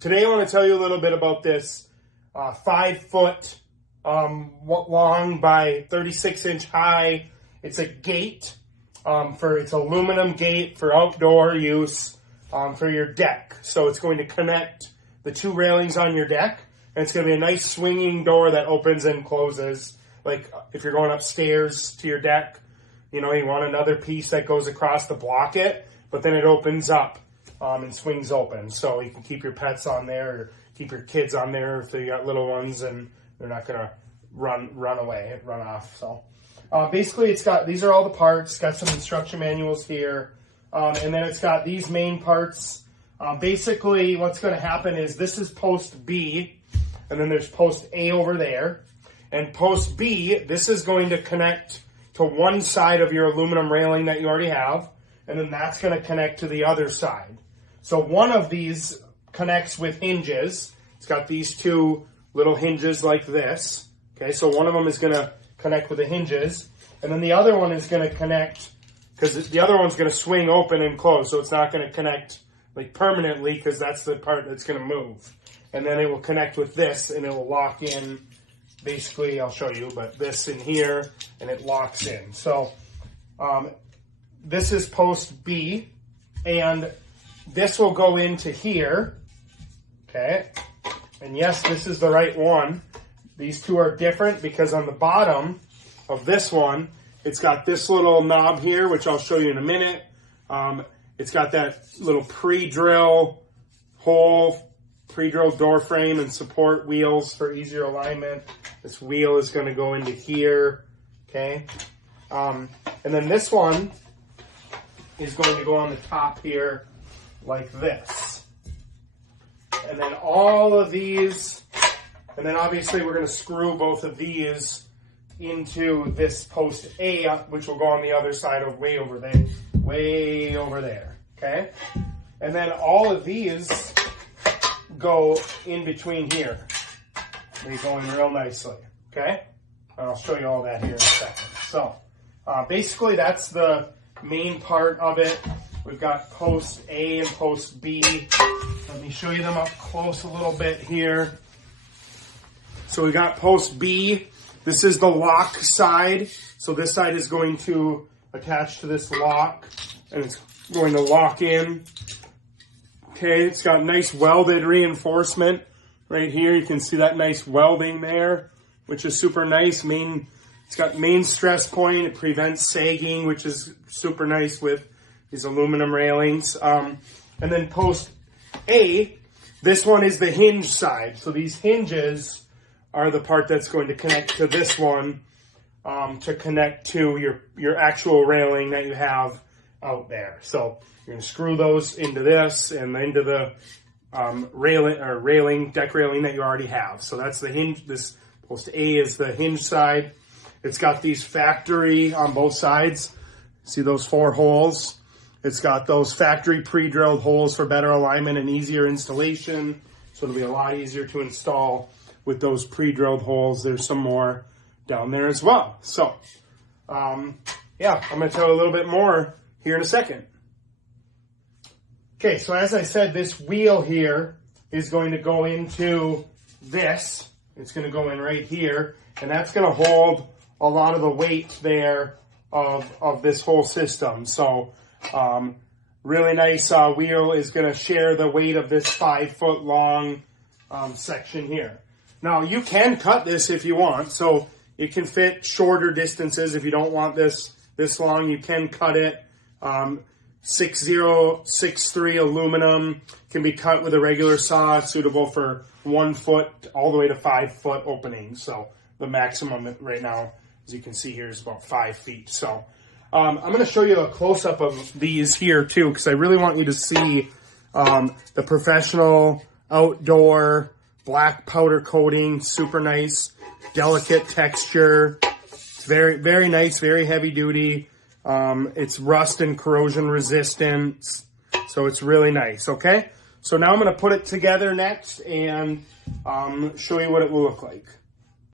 Today I want to tell you a little bit about this 5 foot long by 36 inch high. It's a gate it's aluminum gate for outdoor use for your deck. So it's going to connect the 2 railings on your deck, and it's going to be a nice swinging door that opens and closes. Like if you're going upstairs to your deck, you know, you want another piece that goes across to block it, but then it opens up and swings open. So you can keep your pets on there, or keep your kids on there if they got little ones and they're not going to run off. So basically it's got, these are all the parts. It's got some instruction manuals here. And then it's got these main parts. Basically what's going to happen is this is post B, and then there's post A over there. And post B, this is going to connect to one side of your aluminum railing that you already have, and then that's going to connect to the other side. So one of these connects with hinges. It's got these 2 little hinges like this. Okay, so one of them is going to connect with the hinges, and then the other one is going to connect, because the other one's going to swing open and close, so it's not going to connect like permanently, because that's the part that's going to move. And then it will connect with this, and it will lock in. Basically, I'll show you, but this in here, and it locks in. So this is post B, and this will go into here. Okay, and yes, this is the right one. These 2 are different because on the bottom of this one, it's got this little knob here, which I'll show you in a minute. It's got that little pre-drill hole, pre-drilled door frame and support wheels for easier alignment. This wheel is going to go into here, okay? And then this one is going to go on the top here like this. And then all of these, and then obviously we're going to screw both of these into this post A, which will go on the other side of way over there, okay? And then all of these go in between here. They go in real nicely, okay? And I'll show you all that here in a second. So basically that's the main part of it. We've got post A and post B. Let me show you them up close a little bit here. So we got post B. This is the lock side. So this side is going to attach to this lock, and it's going to lock in. Okay, it's got nice welded reinforcement right here. You can see that nice welding there, which is super nice. It's got main stress point. It prevents sagging, which is super nice with these aluminum railings. And then post A, this one is the hinge side. So these hinges are the part that's going to connect to this one to connect to your actual railing that you have out there. So you're going to screw those into this and into the deck railing that you already have. So that's the hinge. This post A is the hinge side. It's got these factory on both sides. See those 4 holes? It's got those factory pre-drilled holes for better alignment and easier installation. So it'll be a lot easier to install with those pre-drilled holes. There's some more down there as well. So, yeah, I'm going to tell you a little bit more here in a second. Okay, so as I said, this wheel here is going to go into this. It's going to go in right here, and that's going to hold a lot of the weight there of this whole system. So really nice wheel is going to share the weight of this 5 foot long section here. Now you can cut this if you want, so it can fit shorter distances. If you don't want this long, you can cut it. 6.0, 6.3 aluminum can be cut with a regular saw, suitable for 1 foot all the way to 5 foot openings. So the maximum right now, as you can see here, is about 5 feet. So I'm going to show you a close-up of these here too, because I really want you to see the professional outdoor black powder coating, super nice, delicate texture. It's very, very nice, very heavy duty. It's rust and corrosion resistant, so it's really nice, okay? So now I'm going to put it together next and show you what it will look like.